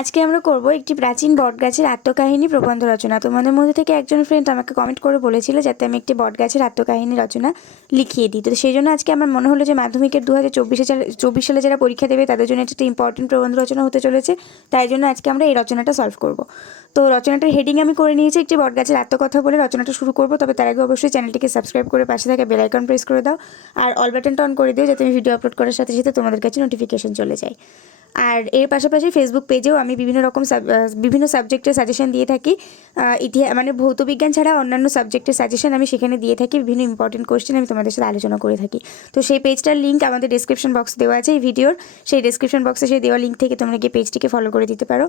আজকে আমরা করব একটি প্রাচীন বটগাছের আত্মকাহিনী প্রবন্ধ রচনা। তোমাদের মধ্যে থেকে একজন ফ্রেন্ড আমাকে কমেন্ট করে বলেছিল যাতে আমি একটি বটগাছের আত্মকাহিনী রচনা লিখিয়ে দিই। তো সেই জন্য আজকে আমার মনে হলো যে মাধ্যমিকের 2024 সালে যারা পরীক্ষা দেবে তাদের জন্য এটা একটা ইম্পর্টেন্ট প্রবন্ধ রচনা হতে চলেছে। তাই জন্য আজকে আমরা এই রচনাটা সলভ করব। তো রচনাটার হেডিং আমি করে নিয়েছি একটি বটগাছের আত্মকথা বলে রচনাটা শুরু করব। তবে তার আগে অবশ্যই চ্যানেলটিকে সাবস্ক্রাইব করে পাশে থাকা বেল আইকন প্রেস করে দাও আর অল বাটনটা অন করে দিও যাতে আমি ভিডিও আপলোড করার সাথে সাথে তোমাদের কাছে নোটিফিকেশন চলে যায়। আর এর পাশাপাশি ফেসবুক পেজেও আমি বিভিন্ন সাবজেক্টের সাজেশন দিয়ে থাকি। মানে ভৌত বিজ্ঞান ছাড়া অন্যান্য সাবজেক্টের সাজেশন আমি সেখানে দিয়ে থাকি। বিভিন্ন ইম্পর্টেন্ট কোয়েশ্চেন আমি তোমাদের সাথে আলোচনা করে থাকি। তো সেই পেজটার লিঙ্ক আমাদের ডেসক্রিপশন বক্সে দেওয়া আছে এই ভিডিওর। সেই ডেসক্রিপশন বক্সে সেই দেওয়া লিঙ্ক থেকে তোমরা গিয়ে পেজটিকে ফলো করে দিতে পারো।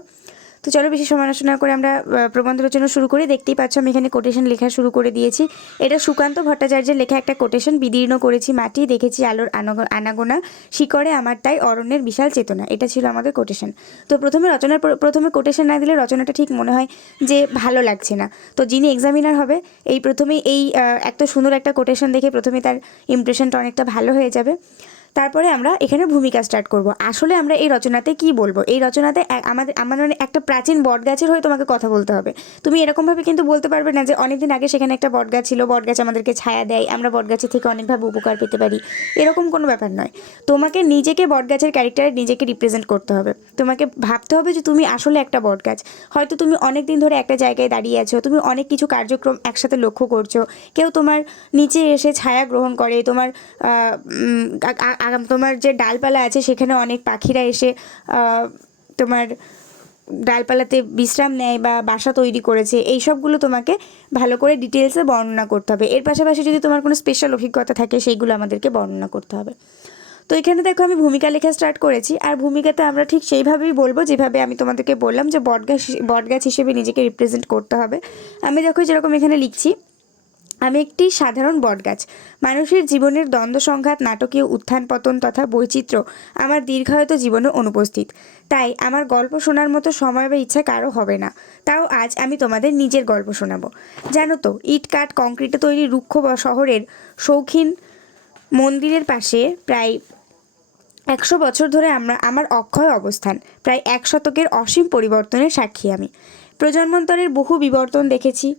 তো চলো বেশি সমালোচনা করে আমরা প্রবন্ধ রচনা শুরু করি। দেখতেই পাচ্ছ আমি এখানে কোটেশন লেখা শুরু করে দিয়েছি। এটা সুকান্ত ভট্টাচার্যের লেখা একটা কোটেশন। বিদীর্ণ করেছি মাটি, দেখেছি আলোর আনাগোনা, শিকড়ে আমার তাই অরণ্যের বিশাল চেতনা। এটা ছিল আমাদের কোটেশন। তো প্রথমে কোটেশন না দিলে রচনাটা ঠিক মনে হয় যে ভালো লাগছে না। তো যিনি এক্সামিনার হবে প্রথমেই এত সুন্দর একটা কোটেশন দেখে প্রথমে তার ইমপ্রেশনটা অনেকটা ভালো হয়ে যাবে। তারপরে আমরা এখানে ভূমিকা স্টার্ট করব। আসলে আমরা এই রচনাতে কি বলবো, এই রচনাতে আমার মানে একটা প্রাচীন বটগাছের হয়ে তোমাকে কথা বলতে হবে। তুমি এরকমভাবে কিন্তু বলতে পারবে না যে অনেকদিন আগে সেখানে একটা বটগাছ ছিল, বটগাছ আমাদেরকে ছায়া দেয়, আমরা বটগাছের থেকে অনেকভাবে উপকার পেতে পারি, এরকম কোনো ব্যাপার নয়। তোমাকে নিজেকে বটগাছের ক্যারেক্টারে নিজেকে রিপ্রেজেন্ট করতে হবে। তোমাকে ভাবতে হবে যে তুমি আসলে একটা বটগাছ। হয়তো তুমি অনেক দিন ধরে একটা জায়গায় দাঁড়িয়ে আছো, তুমি অনেক কিছু কার্যক্রম একসাথে লক্ষ্য করছো। কেউ তোমার নিচে এসে ছায়া গ্রহণ করে, তোমার যে ডালপালা আছে সেখানে অনেক পাখিরা এসে তোমার ডালপালাতে বিশ্রাম নেয় বা বাসা তৈরি করেছে। এই সবগুলো তোমাকে ভালো করে ডিটেলসে বর্ণনা করতে হবে। এর পাশাপাশি যদি তোমার কোনো স্পেশাল অভিজ্ঞতা থাকে সেইগুলো আমাদেরকে বর্ণনা করতে হবে। তো এখানে দেখো আমি ভূমিকা লেখা স্টার্ট করেছি। আর ভূমিকাতে আমরা ঠিক সেইভাবেই বলবো যেভাবে আমি তোমাদেরকে বললাম যে বটগাছ হিসেবে নিজেকে রিপ্রেজেন্ট করতে হবে। আমি দেখো যেরকম এখানে লিখছি, আমি একটি সাধারণ বটগাছ। মানুষের জীবনের দ্বন্দ্ব সংঘাত, নাটকীয় উত্থান পতন তথা বৈচিত্র্য আমার দীর্ঘায়িত জীবনে অনুপস্থিত। তাই আমার গল্প শোনার মতো সময় বা ইচ্ছা কারো হবে না। তাও আজ আমি তোমাদের নিজের গল্প শোনাবো। জানো তো, ইট কাঠ কংক্রিটে তৈরি রুক্ষ শহরের শৌখিন মন্দিরের পাশে প্রায় 100 বছর ধরে আমার অক্ষয় অবস্থান। প্রায় 1 শতকের অসীম পরিবর্তনের সাক্ষী আমি। প্রজন্মান্তরের বহু বিবর্তন দেখেছি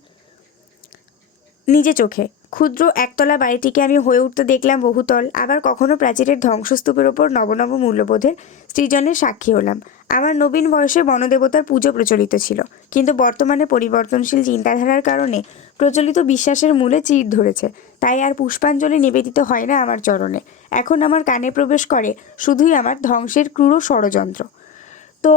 নিজে চোখে। ক্ষুদ্র একতলা বাড়িটিকে আমি হয়ে উঠতে দেখলাম বহুতল। আবার কখনো প্রাচীরের ধ্বংসস্তূপের ওপর নবনব মূল্যবোধের সৃজনের সাক্ষী হলাম। আমার নবীন বয়সে বনদেবতার পুজো প্রচলিত ছিল, কিন্তু বর্তমানে পরিবর্তনশীল চিন্তাধারার কারণে প্রচলিত বিশ্বাসের মূলে চির ধরেছে। তাই আর পুষ্পাঞ্জলি নিবেদিত হয় না আমার চরণে। এখন আমার কানে প্রবেশ করে শুধুই আমার ধ্বংসের ক্রূর ষড়যন্ত্র। তো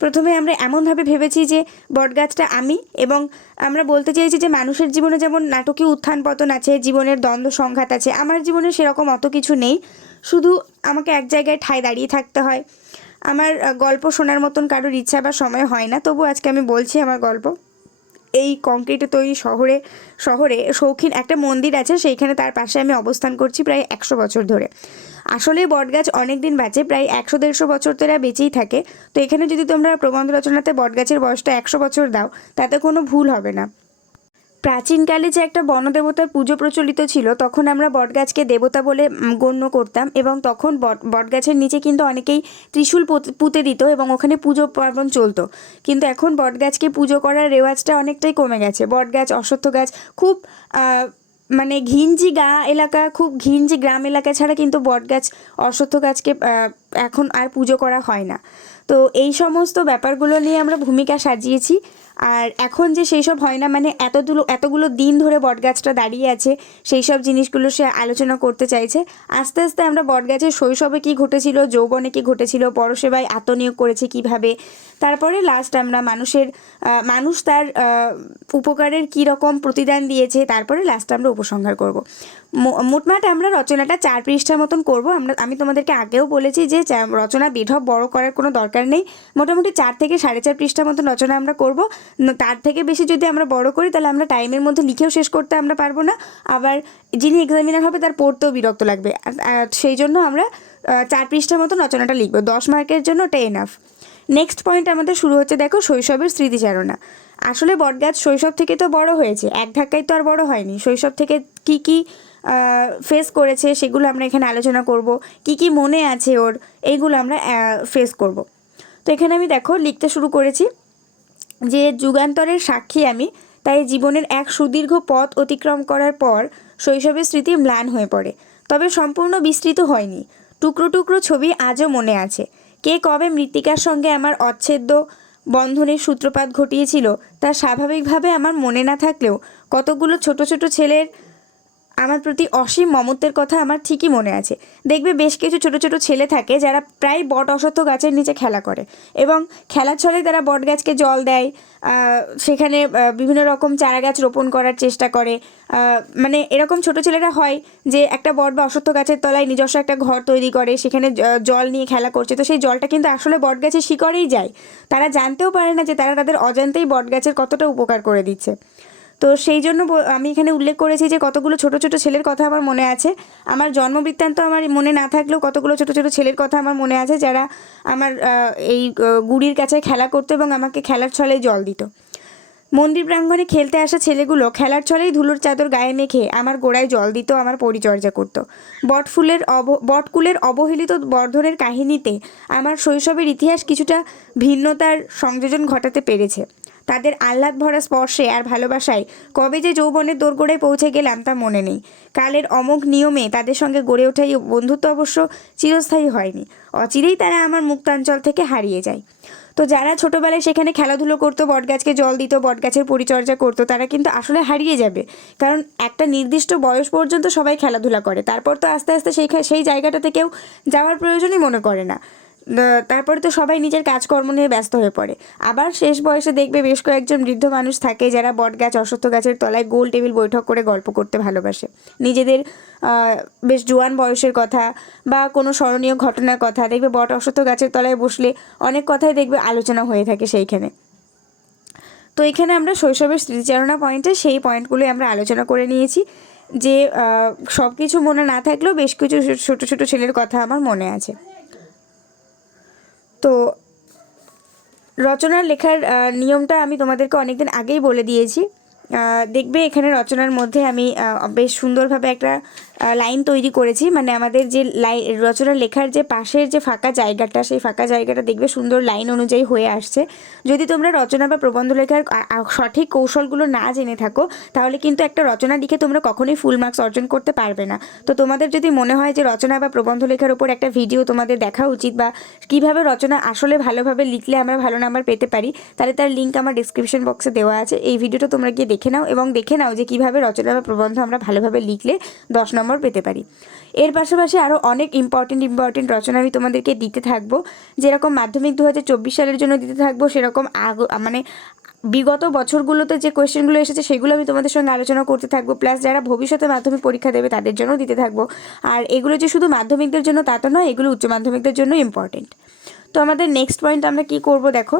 প্রথমে আমরা এমনভাবে ভেবেছি যে বটগাছটা আমি, এবং আমরা বলতে চাইছি যে মানুষের জীবনে যেমন নাটকীয় উত্থান পতন আছে, জীবনের দ্বন্দ্ব সংঘাত আছে, আমার জীবনে সেরকম অত কিছু নেই। শুধু আমাকে এক জায়গায় ঠায় দাঁড়িয়ে থাকতে হয়। আমার গল্প শোনার মতন কারোর ইচ্ছা বা সময় হয় না, তবু আজকে আমি বলছি আমার গল্প। এই কংক্রিটে তৈরি শহরে শৌখিন একটা মন্দির আছে, সেইখানে তার পাশে আমি অবস্থান করছি প্রায় 100 বছর ধরে। আসলেই বটগাছ অনেক দিন বাঁচে, প্রায় 100-150 তো এরা বেঁচেই থাকে। তো এখানে যদি তোমরা প্রবন্ধ রচনাতে বটগাছের বয়সটা 100 বছর দাও তাতে কোনো ভুল হবে না। প্রাচীনকালে যে একটা বনদেবতার পুজো প্রচলিত ছিল, তখন আমরা বটগাছকে দেবতা বলে গণ্য করতাম, এবং তখন বটগাছের নিচে কিন্তু অনেকেই ত্রিশূল পুঁতে দিত এবং ওখানে পুজো পার্বণ চলতো। কিন্তু এখন বটগাছকে পুজো করার রেওয়াজটা অনেকটাই কমে গেছে। বটগাছ, অশ্বত্থ গাছ খুব মানে খুব ঘিঞ্জি গ্রাম এলাকা ছাড়া কিন্তু বটগাছ, অশ্বত্থ গাছকে এখন আর পুজো করা হয় না। তো এই সমস্ত ব্যাপারগুলো নিয়ে আমরা ভূমিকা সাজিয়েছি। আর এখন যে সেই সব হয় না, মানে এতগুলো দিন ধরে বটগাছটা দাঁড়িয়ে আছে, সেই সব জিনিসগুলো সে আলোচনা করতে চাইছে। আস্তে আস্তে আমরা বটগাছের শৈশবে কী ঘটেছিল, যৌবনে কী ঘটেছিল, পরসেবায় আত্মনিয়োগ করেছে কিভাবে, তারপরে লাস্ট আমরা মানুষ তার উপকারের কী রকম প্রতিদান দিয়েছে, তারপরে লাস্ট আমরা উপসংহার করব। মোটমাট আমরা রচনাটা 4 পৃষ্ঠার মতন করব। আমি তোমাদেরকে আগেও বলেছি যে রচনা বেঢপ বড় করার কোনো দরকার নেই। মোটামুটি 4 থেকে 4.5 পৃষ্ঠার মতন রচনা আমরা করব। তার থেকে বেশি যদি আমরা বড় করি তাহলে আমরা টাইমের মধ্যে লিখেও শেষ করতে আমরা পারবো না, আবার যিনি এক্সামিনার হবে তার পড়তেও বিরক্ত লাগবে। সেই জন্য আমরা 4 পৃষ্ঠার মতন রচনাটা লিখবো। 10 মার্কের জন্য ওটা এনাফ। নেক্সট পয়েন্ট আমাদের শুরু হচ্ছে, দেখো, শৈশবের স্মৃতিচারণা। আসলে বটগাছ শৈশব থেকে তো বড় হয়েছে, এক ধাক্কায় তো আর বড় হয়নি। শৈশব থেকে কি কি ফেস করেছে সেগুলো আমরা এখানে আলোচনা করব। কি কি মনে আছে ওর, এইগুলো আমরা ফেস করব। তো এখানে আমি দেখো লিখতে শুরু করেছি যে যুগান্তরের সাক্ষী আমি, তাই জীবনের এক সুদীর্ঘ পথ অতিক্রম করার পর শৈশবের স্মৃতি ম্লান হয়ে পড়ে, তবে সম্পূর্ণ বিস্তৃত হয়নি। টুকরো টুকরো ছবি আজও মনে আছে। কে কবে মৃত্তিকার সঙ্গে আমার অচ্ছেদ্য বন্ধনের সূত্রপাত ঘটিয়েছিল তা স্বাভাবিকভাবে আমার মনে না থাকলেও কতগুলো ছোট ছোট ছেলের আমার প্রতি অসীম মমত্বের কথা আমার ঠিকই মনে আছে। দেখবে বেশ কিছু ছোট ছোট ছেলে থাকে যারা প্রায় বট অশ্বত্থ গাছের নিচে খেলা করে এবং খেলার ছলে তারা বট গাছকে জল দেয়, সেখানে বিভিন্ন রকম চারা গাছ রোপণ করার চেষ্টা করে। মানে এরকম ছোট ছেলেরা হয় যে একটা বট বা অশ্বত্থ গাছের তলায় নিজস্ব একটা ঘর তৈরি করে, সেখানে জল নিয়ে খেলা করছে। তো সেই জলটা কিন্তু আসলে বট গাছের শিকড়েই যায়, তারা জানতেও পারে না যে তারা তাদের অজান্তেই বট গাছের কতটা উপকার করে দিচ্ছে। তো সেই জন্য আমি এখানে উল্লেখ করেছি যে কতগুলো ছোট ছোট ছেলের কথা আমার মনে আছে। আমার জন্মবৃত্তান্ত আমার মনে না থাকলেও কতগুলো ছোট ছোট ছেলের কথা আমার মনে আছে যারা আমার এই গুড়ির কাছে খেলা করতো এবং আমাকে খেলার ছলে জল দিত। মন্দির প্রাঙ্গণে খেলতে আসা ছেলেগুলো খেলার ছলেই ধুলোর চাদর গায়ে মেখে আমার গোড়ায় জল দিত, আমার পরিচর্যা করত। বটকুলের অবহেলিত বর্ধনের কাহিনীতে আমার শৈশবের ইতিহাস কিছুটা ভিন্নতার সংযোজন ঘটাতে পেরেছে। তাদের আহ্লাদ ভরা স্পর্শে আর ভালোবাসায় কবে যে যৌবনের দোরগোড়ায় পৌঁছে গেলাম তা মনে নেই। কালের অমোঘ নিয়মে তাদের সঙ্গে গড়ে ওঠা এই বন্ধুত্ব অবশ্য চিরস্থায়ী হয়নি, অচিরেই তারা আমার মুক্তাঞ্চল থেকে হারিয়ে যায়। তো যারা ছোটোবেলায় সেখানে খেলাধুলো করতো, বটগাছকে জল দিত, বটগাছের পরিচর্যা করতো, তারা কিন্তু আসলে হারিয়ে যাবে, কারণ একটা নির্দিষ্ট বয়স পর্যন্ত সবাই খেলাধুলা করে, তারপর তো আস্তে আস্তে সেই জায়গাটাতে কেউ যাওয়ার প্রয়োজনই মনে করে না। তারপরে তো সবাই নিজের কাজকর্ম নিয়ে ব্যস্ত হয়ে পড়ে। আবার শেষ বয়সে দেখবে বেশ কয়েকজন বৃদ্ধ মানুষ থাকে যারা বটগাছ অশ্বত্থ গাছের তলায় গোল টেবিল বৈঠক করে গল্প করতে ভালোবাসে, নিজেদের বেশ জোয়ান বয়সের কথা বা কোনো স্মরণীয় ঘটনার কথা। দেখবে বট অশ্বত্থ গাছের তলায় বসলে অনেক কথাই দেখবে আলোচনা হয়ে থাকে সেইখানে। তো এখানে আমরা শৈশবের স্মৃতিচারণা পয়েন্টে সেই পয়েন্টগুলোই আমরা আলোচনা করে নিয়েছি, যে সব কিছু মনে না থাকলেও বেশ কিছু ছোটো ছোটো ছেলের কথা আমার মনে আছে। তো রচনার লেখার নিয়মটা আমি তোমাদেরকে অনেকদিন আগেই বলে দিয়েছি। দেখবে এখানে রচনার মধ্যে আমি বেশ সুন্দরভাবে একটা লাইন তৈরি করেছি, মানে আমাদের যে রচনার লেখার যে পাশের যে ফাঁকা জায়গাটা, সেই ফাঁকা জায়গাটা দেখবে সুন্দর লাইন অনুযায়ী হয়ে আসছে। যদি তোমরা রচনা বা প্রবন্ধ লেখার সঠিক কৌশলগুলো না জেনে থাকো, তাহলে কিন্তু একটা রচনা লিখে তোমরা কখনোই ফুল মার্কস অর্জন করতে পারবে না। তো তোমাদের যদি মনে হয় যে রচনা বা প্রবন্ধ লেখার উপর একটা ভিডিও তোমাদের দেখা উচিত, বা কীভাবে রচনা আসলে ভালোভাবে লিখলে আমরা ভালো নাম্বার পেতে পারি, তাহলে তার লিঙ্ক আমার ডিসক্রিপশন বক্সে দেওয়া আছে। এই ভিডিওটা তোমরা গিয়ে দেখে নাও এবং দেখে নাও যে কীভাবে রচনা বা প্রবন্ধ আমরা ভালোভাবে লিখলে 10 নম্বর পেতে পারি। এর পাশাপাশি আরও অনেক ইম্পর্টেন্ট রচনা আমি তোমাদেরকে দিতে থাকবো, যেরকম মাধ্যমিক 2024 সালের জন্য দিতে থাকবো, সেরকম মানে বিগত বছরগুলোতে যে কোয়েশ্চেনগুলো এসেছে সেগুলো আমি তোমাদের সঙ্গে আলোচনা করতে থাকবো, প্লাস যারা ভবিষ্যতে মাধ্যমিক পরীক্ষা দেবে তাদের জন্য দিতে থাকবো। আর এগুলো যে শুধু মাধ্যমিকদের জন্য তা তো নয়, এগুলো উচ্চ মাধ্যমিকদের জন্য ইম্পর্টেন্ট। তো আমাদের নেক্সট পয়েন্ট আমরা কি করব দেখো,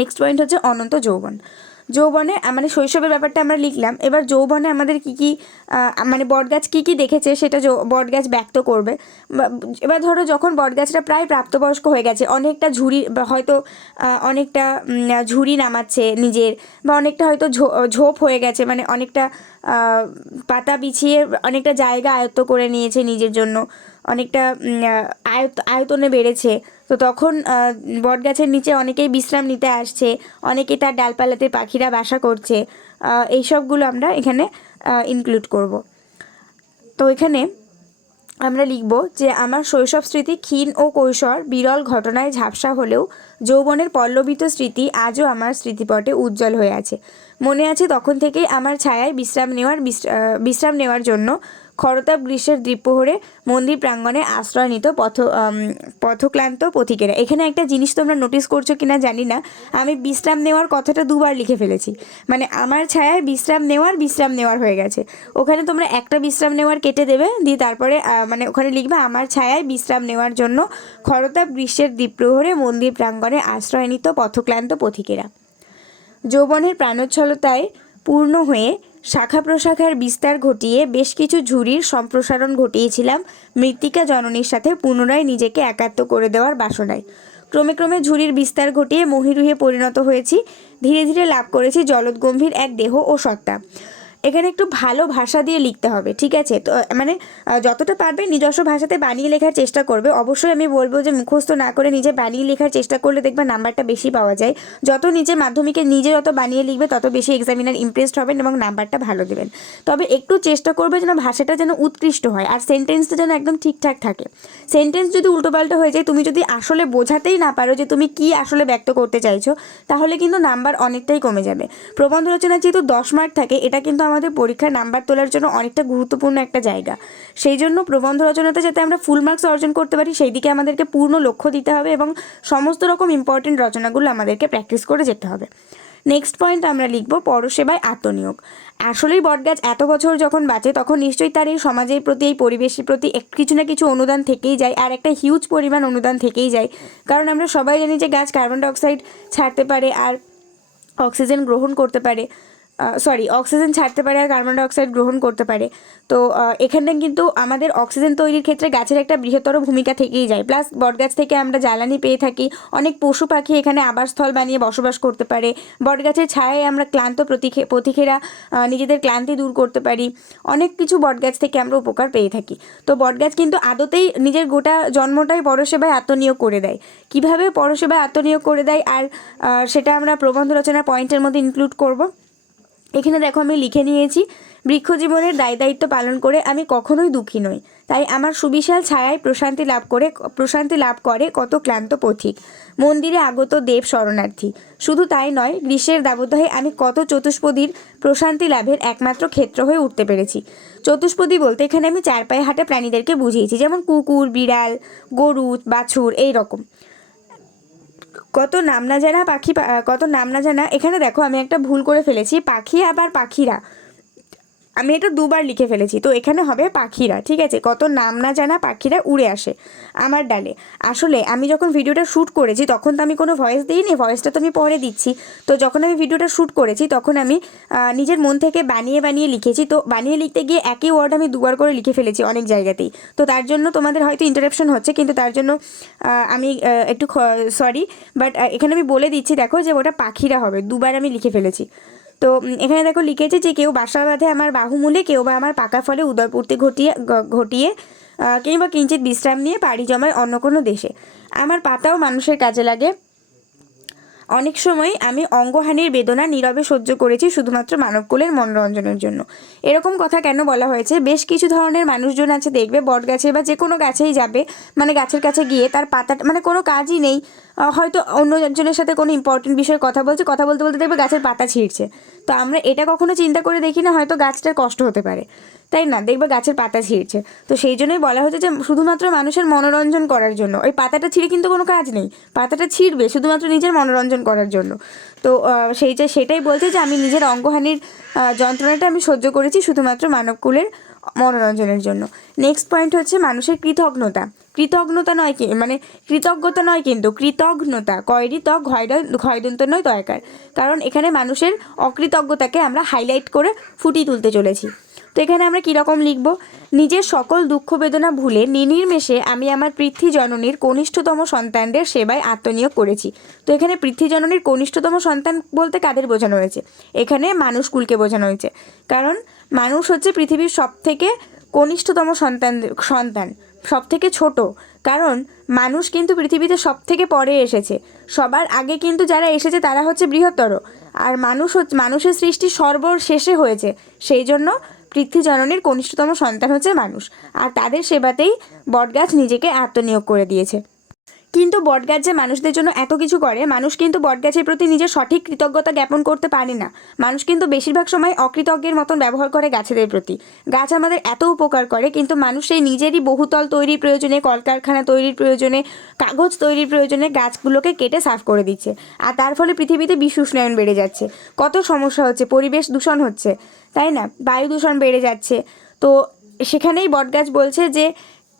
নেক্সট পয়েন্ট হচ্ছে অনন্ত যৌবন। যৌবনে মানে শৈশবের ব্যাপারটা আমরা লিখলাম, এবার যৌবনে আমাদের কী কী মানে বটগাছ কী কী দেখেছে সেটা বটগাছ ব্যক্ত করবে। এবার ধরো যখন বটগাছটা প্রায় প্রাপ্তবয়স্ক হয়ে গেছে, অনেকটা ঝুড়ি হয়তো অনেকটা ঝুড়ি নামাচ্ছে নিজের, বা অনেকটা হয়তো ঝোপ হয়ে গেছে, মানে অনেকটা পাতা বিছিয়ে অনেকটা জায়গা আয়ত্ত করে নিয়েছে নিজের জন্য, অনেকটা আয়তনে বেড়েছে। তো তখন বটগাছের নিচে অনেকেই বিশ্রাম নিতে আসছে, অনেকে তার ডালপালাতে পাখিরা বাসা করছে, এইসবগুলো আমরা এখানে ইনক্লুড করব। তো এখানে আমরা লিখব যে আমার শৈশব স্মৃতি ক্ষীণ ও কৈশোর বিরল ঘটনায় ঝাপসা হলেও যৌবনের পল্লবিত স্মৃতি আজও আমার স্মৃতিপটে উজ্জ্বল হয়ে আছে। মনে আছে তখন থেকেই আমার ছায়ায় বিশ্রাম নেওয়ার জন্য খরতাপ গ্রীষ্মের দ্বীপ্রহরে মন্দির প্রাঙ্গণে আশ্রয় নিত পথক্লান্ত পথিকেরা। এখানে একটা জিনিস তোমরা নোটিস করছো কিনা জানি না, আমি বিশ্রাম নেওয়ার কথাটা দুবার লিখে ফেলেছি, মানে আমার ছায়ায় বিশ্রাম নেওয়ার হয়ে গেছে। ওখানে তোমরা একটা বিশ্রাম নেওয়ার কেটে দেবে, দিয়ে তারপরে মানে ওখানে লিখবে আমার ছায়ায় বিশ্রাম নেওয়ার জন্য খরতাপ গ্রীষ্মের দ্বীপ্রহরে মন্দির প্রাঙ্গণে আশ্রয় নিত পথক্লান্ত পথিকেরা। যৌবনের প্রাণোচ্ছলতায় পূর্ণ হয়ে শাখা প্রশাখার বিস্তার ঘটিয়ে বেশ কিছু ঝুড়ির সম্প্রসারণ ঘটিয়েছিলাম মৃত্তিকা জননীর সাথে পুনরায় নিজেকে একাত্ম করে দেওয়ার বাসনায়। ক্রমে ক্রমে ঝুড়ির বিস্তার ঘটিয়ে মহিরুহে পরিণত হয়েছি, ধীরে ধীরে লাভ করেছি জলদগম্ভীর এক দেহ ও সত্তা। এখানে একটু ভালো ভাষা দিয়ে লিখতে হবে, ঠিক আছে? তো মানে যতটা পারবে নিজস্ব ভাষাতে বানিয়ে লেখার চেষ্টা করবে। অবশ্যই আমি বলবো যে মুখস্থ না করে নিজে বানিয়ে লেখার চেষ্টা করলে দেখবে নাম্বারটা বেশি পাওয়া যায়। যত নিজে মাধ্যমিকে নিজে যত বানিয়ে লিখবে তত বেশি এক্সামিনার ইমপ্রেসড হবেন এবং নাম্বারটা ভালো দেবেন। তবে একটু চেষ্টা করবে যেন ভাষাটা যেন উৎকৃষ্ট হয়, আর সেন্টেন্সটা যেন একদম ঠিকঠাক থাকে। সেন্টেন্স যদি উল্টোপাল্টা হয়ে যায়, তুমি যদি আসলে বোঝাতেই না পারো যে তুমি কি আসলে ব্যক্ত করতে চাইছো, তাহলে কিন্তু নাম্বার অনেকটাই কমে যাবে। প্রবন্ধ রচনা যেহেতু 10 মার্ক থাকে, এটা কিন্তু আমাদের পরীক্ষার নাম্বার তোলার জন্য অনেকটা গুরুত্বপূর্ণ একটা জায়গা। সেই জন্য প্রবন্ধ রচনাতে যাতে আমরা ফুল মার্কস অর্জন করতে পারি, সেই দিকে আমাদেরকে পূর্ণ লক্ষ্য দিতে হবে এবং সমস্ত রকম ইম্পর্টেন্ট রচনাগুলো আমাদেরকে প্র্যাকটিস করে যেতে হবে। নেক্সট পয়েন্ট আমরা লিখব পরসেবায় আত্মনিয়োগ। আসলেই বটগাছ এত বছর যখন বাঁচে তখন নিশ্চয়ই তার এই সমাজের প্রতি, এই পরিবেশের প্রতি কিছু না কিছু অনুদান থেকেই যায়, আর একটা হিউজ পরিমাণ অনুদান থেকেই যায়। কারণ আমরা সবাই জানি যে গাছ কার্বন ডাইঅক্সাইড ছাড়তে পারে আর অক্সিজেন গ্রহণ করতে পারে, অক্সিজেন ছাড়তে পারে আর কার্বন ডাইঅক্সাইড গ্রহণ করতে পারে। তো এখানে কিন্তু আমাদের অক্সিজেন তৈরির ক্ষেত্রে গাছের একটা বৃহত্তর ভূমিকা থেকেই যায়। প্লাস বটগাছ থেকে আমরা জ্বালানি পেয়ে থাকি, অনেক পশু পাখি এখানে আবাসস্থল বানিয়ে বসবাস করতে পারে। বটগাছের ছায়ায় আমরা ক্লান্ত পথিকেরা নিজেদের ক্লান্তি দূর করতে পারি। অনেক কিছু বটগাছ থেকে আমরা উপকার পেয়ে থাকি। তো বটগাছ কিন্তু আদতেই নিজের গোটা জন্মটাই পরসেবায় আত্মনিয়োগ করে দেয়। কিভাবে পরসেবায় আত্মনিয়োগ করে দেয়, আর সেটা আমরা প্রবন্ধ রচনার পয়েন্টের মধ্যে ইনক্লুড করব। এখানে দেখো আমি লিখে নিয়েছি, বৃক্ষ জীবনের দায় দায়িত্ব পালন করে আমি কখনোই দুঃখী নই। তাই আমার সুবিশাল ছায়ায় প্রশান্তি লাভ করে কত ক্লান্ত পথিক, মন্দিরে আগত দেব শরণার্থী। শুধু তাই নয়, গ্রীষ্মের দাবদাহে আমি কত চতুষ্পদীর প্রশান্তি লাভের একমাত্র ক্ষেত্র হয়ে উঠতে পেরেছি। চতুষ্পদী বলতে এখানে আমি 4 পায়ে হাঁটা প্রাণীদেরকে বুঝিয়েছি, যেমন কুকুর, বিড়াল, গরু, বাছুর, এই রকম কত নাম না জানা। এখানে দেখো আমি একটা ভুল করে ফেলেছি, পাখি আবার পাখিরা, আমি এটা দুবার লিখে ফেলেছি। তো এখানে হবে পাখিরা, ঠিক আছে? কত নাম না জানা পাখিরা উড়ে আসে আমার ডালে। আসলে আমি যখন ভিডিওটা শ্যুট করেছি তখন তো আমি কোনো ভয়েস দিইনি, ভয়েসটা তো আমি পরে দিচ্ছি। তো যখন আমি ভিডিওটা শ্যুট করেছি তখন আমি নিজের মন থেকে বানিয়ে বানিয়ে লিখেছি। তো বানিয়ে লিখতে গিয়ে একই ওয়ার্ড আমি দুবার করে লিখে ফেলেছি অনেক জায়গাতেই। তো তার জন্য তোমাদের হয়তো ইন্টারাপশন হচ্ছে, কিন্তু তার জন্য আমি একটু সরি, বাট এখানে আমি বলে দিচ্ছি দেখো যে ওটা পাখিরা হবে, দুবার আমি লিখে ফেলেছি। তো এখানে দেখো লিখেছে যে কেউ বাসা বাঁধে আমার বাহুমূলে, কেউ বা আমার পাকা ফলে উদরপূর্তি ঘটিয়ে কিংবা কিঞ্চিত বিশ্রাম নিয়ে পাড়ি জমায় অন্য কোনো দেশে। আমার পাতাও মানুষের কাজে লাগে। অনেক সময় আমি অঙ্গহানির বেদনা নীরবে সহ্য করেছি শুধুমাত্র মানবকুলের মনোরঞ্জনের জন্য। এরকম কথা কেন বলা হয়েছে? বেশ কিছু ধরনের মানুষজন আছে, দেখবে বট গাছে বা যে কোনো গাছেই যাবে, মানে গাছের কাছে গিয়ে তার পাতা, মানে কোনো কাজই নেই, হয়তো অন্য একজনের সাথে কোনো ইম্পর্টেন্ট বিষয়ে কথা বলতে বলতে দেখবে গাছের পাতা ছিঁড়ছে। তো আমরা এটা কখনো চিন্তা করে দেখি না, হয়তো গাছটার কষ্ট হতে পারে, তাই না? দেখবে গাছের পাতা ছিঁড়ছে। তো সেই জন্যই বলা হচ্ছে যে শুধুমাত্র মানুষের মনোরঞ্জন করার জন্য। ওই পাতাটা ছিঁড়ে কিন্তু কোনো কাজ নেই, পাতাটা ছিঁড়বে শুধুমাত্র নিজের মনোরঞ্জন করার জন্য। তো সেটাই বলছে যে আমি নিজের অঙ্গহানির যন্ত্রণাটা আমি সহ্য করেছি শুধুমাত্র মানবকুলের মনোরঞ্জনের জন্য। নেক্সট পয়েন্ট হচ্ছে মানুষের কৃতজ্ঞতা। কৃতজ্ঞতা নয় কি, মানে কৃতজ্ঞতা নয় কিন্তু কৃতজ্ঞতা, কয়রি তক ঘয়দন্ত নয় তয়কার। কারণ এখানে মানুষের অকৃতজ্ঞতাকে আমরা হাইলাইট করে ফুটিয়ে তুলতে চলেছি। তো এখানে আমরা কীরকম লিখব? নিজের সকল দুঃখ বেদনা ভুলে নির্নিমেষে আমি আমার পৃথ্বী জননীর কনিষ্ঠতম সন্তানদের সেবায় আত্মনিয়োগ করেছি। তো এখানে পৃথ্বী জননীর কনিষ্ঠতম সন্তান বলতে কাদের বোঝানো হয়েছে? এখানে মানুষকুলকে বোঝানো হয়েছে। কারণ মানুষ হচ্ছে পৃথিবীর সবথেকে কনিষ্ঠতম সন্তান, সব থেকে ছোট। কারণ মানুষ কিন্তু পৃথিবীতে সব থেকে পরে এসেছে, সবার আগে কিন্তু যারা এসেছে তারা হচ্ছে বৃহত্তর, আর মানুষের সৃষ্টি সর্বশেষে হয়েছে। সেই জন্য পৃথ্বী জননীর কনিষ্ঠতম সন্তান হচ্ছে মানুষ, আর তাদের সেবাতেই বটগাছ নিজেকে আত্মনিয়োগ করে দিয়েছে। কিন্তু বটগাছ যে মানুষদের জন্য এত কিছু করে, মানুষ কিন্তু বটগাছের প্রতি নিজের সঠিক কৃতজ্ঞতা জ্ঞাপন করতে পারে না। মানুষ কিন্তু বেশিরভাগ সময় অকৃতজ্ঞের মতন ব্যবহার করে গাছেদের প্রতি। গাছ আমাদের এত উপকার করে, কিন্তু মানুষ সেই নিজেরই বহুতল তৈরির প্রয়োজনে, কলকারখানা তৈরির প্রয়োজনে, কাগজ তৈরির প্রয়োজনে গাছগুলোকে কেটে সাফ করে দিচ্ছে। আর তার ফলে পৃথিবীতে বিশ্ব উষ্ণায়ন বেড়ে যাচ্ছে, কত সমস্যা হচ্ছে, পরিবেশ দূষণ হচ্ছে, তাই না? বায়ু দূষণ বেড়ে যাচ্ছে। তো সেখানেই বটগাছ বলছে যে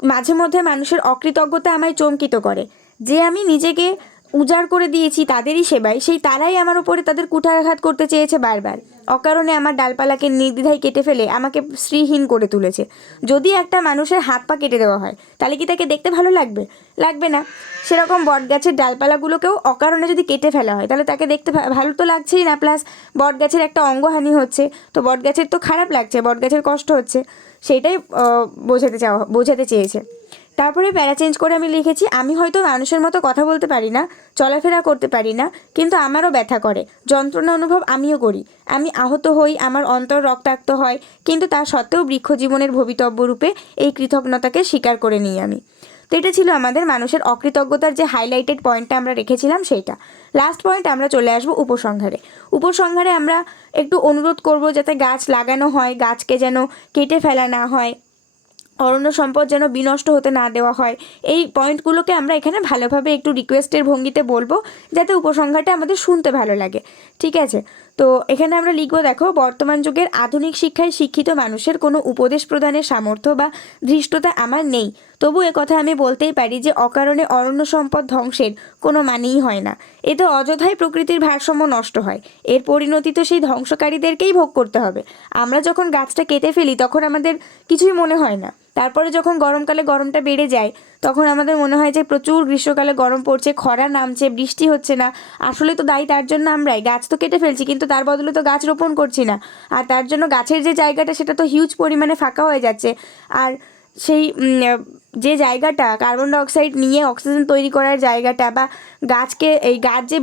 মাঝে মধ্যে মানুষের অকৃতজ্ঞতা আমায় চমকিত করে, যে আমি নিজেকে উজাড় করে দিয়েছি তাদেরই সেবায়, সেই তারাই আমার ওপরে তাদের কুঠারাঘাত করতে চেয়েছে বারবার। অকারণে আমার ডালপালাকে নির্দ্বিধায় কেটে ফেলে আমাকে শ্রীহীন করে তুলেছে। যদি একটা মানুষের হাত পা কেটে দেওয়া হয় তাহলে কি তাকে দেখতে ভালো লাগবে? লাগবে না। সেরকম বটগাছের ডালপালাগুলোকেও অকারণে যদি কেটে ফেলা হয় তাহলে তাকে দেখতে ভালো তো লাগছেই না, প্লাস বটগাছের একটা অঙ্গহানি হচ্ছে, তো বটগাছের তো খারাপ লাগছে, বটগাছের কষ্ট হচ্ছে, সেটাই বোঝাতে চেয়েছে। তারপরে প্যারা চেঞ্জ করে আমি লিখেছি, আমি হয়তো মানুষের মতো কথা বলতে পারি না, চলাফেরা করতে পারি না, কিন্তু আমারও ব্যথা করে, যন্ত্রণা অনুভব আমিও করি। আমি আহত হই, আমার অন্তর রক্তাক্ত হয়, কিন্তু তা সত্ত্বেও বৃক্ষ জীবনের ভবিতব্য রূপে এই কৃতজ্ঞতাকে স্বীকার করে নিই আমি। তো এটা ছিল আমাদের মানুষের অকৃতজ্ঞতার যে হাইলাইটেড পয়েন্টটা আমরা রেখেছিলাম সেইটা। লাস্ট পয়েন্ট আমরা চলে আসবো উপসংহারে। উপসংহারে আমরা একটু অনুরোধ করব যাতে গাছ লাগানো হয়, গাছকে যেন কেটে ফেলা না হয়, অরণ্য সম্পদ যেন বিনষ্ট হতে না দেওয়া হয়। এই পয়েন্টগুলোকে আমরা এখানে ভালোভাবে একটু রিকোয়েস্টের ভঙ্গিতে বলবো, যাতে উপসংহারটা আমাদের শুনতে ভালো লাগে। ঠিক আছে? তো এখানে আমরা লিখবো, দেখো, বর্তমান যুগের আধুনিক শিক্ষায় শিক্ষিত মানুষের কোনো উপদেশ প্রদানের সামর্থ্য বা ধৃষ্টতা আমার নেই। তবু একথা আমি বলতেই পারি যে অকারণে অরণ্য সম্পদ ধ্বংসের কোনো মানেই হয় না। এতে অযথাই প্রকৃতির ভারসাম্য নষ্ট হয়। এর পরিণতি তো সেই ধ্বংসকারীদেরকেই ভোগ করতে হবে। আমরা যখন গাছটা কেটে ফেলি তখন আমাদের কিছুই মনে হয় না, তারপরে যখন গরমকালে গরমটা বেড়ে যায় তখন আমাদের মনে হয় যে প্রচুর গ্রীষ্মকালে গরম পড়ছে, খরা নামছে, বৃষ্টি হচ্ছে না। আসলে তো দায়ী তার জন্য আমরাই। গাছ তো কেটে ফেলছি কিন্তু তার বদলে তো গাছ রোপণ করছি না, আর তার জন্য গাছের যে জায়গাটা সেটা তো হিউজ পরিমাণে ফাঁকা হয়ে যাচ্ছে। আর সেই যে জায়গাটা কার্বন ডাইঅক্সাইড নিয়ে অক্সিজেন তৈরি করার জায়গাটা, বা গাছ যে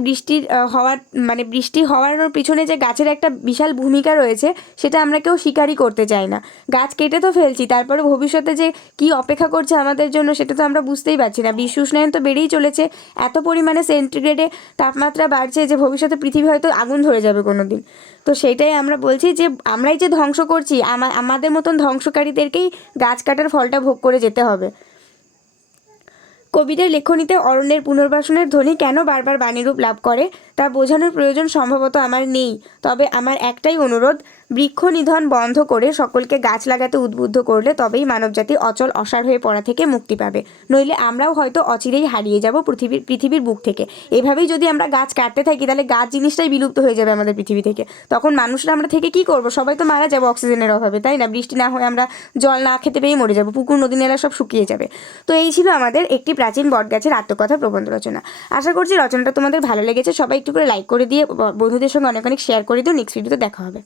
বৃষ্টি হওয়ার পিছনে যে গাছের একটা বিশাল ভূমিকা রয়েছে সেটা আমরা কেউ স্বীকারই করতে চাই না। গাছ কেটে তো ফেলছি, তারপরে ভবিষ্যতে যে কি অপেক্ষা করছে আমাদের জন্য সেটা তো আমরা বুঝতেই পারছি না। বিশ্ব উষ্ণায়ন তো বেড়েই চলেছে, এত পরিমাণে সেন্টিগ্রেডে তাপমাত্রা বাড়ছে যে ভবিষ্যতে পৃথিবী হয়তো আগুন ধরে যাবে কোনো দিন। তো সেইটাই আমরা বলছি যে আমরাই যে ধ্বংস করছি, আমাদের মতন ধ্বংসকারীদেরকেই গাছ কাটার ফলটা ভোগ করে যেতে হবে। কবিদের লেখনীতে অরণ্যের পুনর্বাসনের ধ্বনি কেন বারবার বাণীরূপ লাভ করে তা বোঝানোর প্রয়োজন সম্ভবত আমার নেই। তবে আমার একটাই অনুরোধ, বৃক্ষ নিধন বন্ধ করে সকলকে গাছ লাগাতে উদ্বুদ্ধ করলে তবেই মানবজাতি অচল অসার হয়ে পড়া থেকে মুক্তি পাবে। নইলে আমরাও হয়তো অচিরেই হারিয়ে যাব পৃথিবীর বুক থেকে। এভাবেই যদি আমরা গাছ কাটতে থাকি তাহলে গাছ জিনিসটাই বিলুপ্ত হয়ে যাবে আমাদের পৃথিবী থেকে। তখন মানুষরা আমরা থেকে কি করব? সবাই তো মারা যাবো অক্সিজেনের অভাবে, তাই না? বৃষ্টি না হয়ে আমরা জল না খেতে পেয়েই মরে যাবো, পুকুর নদী নালা সব শুকিয়ে যাবে। তো এই ছিল আমাদের একটি প্রাচীন বটগাছের আত্মকথা প্রবন্ধ রচনা। আশা করছি রচনাটা তোমাদের ভালো লেগেছে। সবাই একটু করে লাইক করে দিয়ে বন্ধুদের সঙ্গে অনেক অনেক শেয়ার করে দিও। নেক্সট ভিডিওতে দেখা হবে।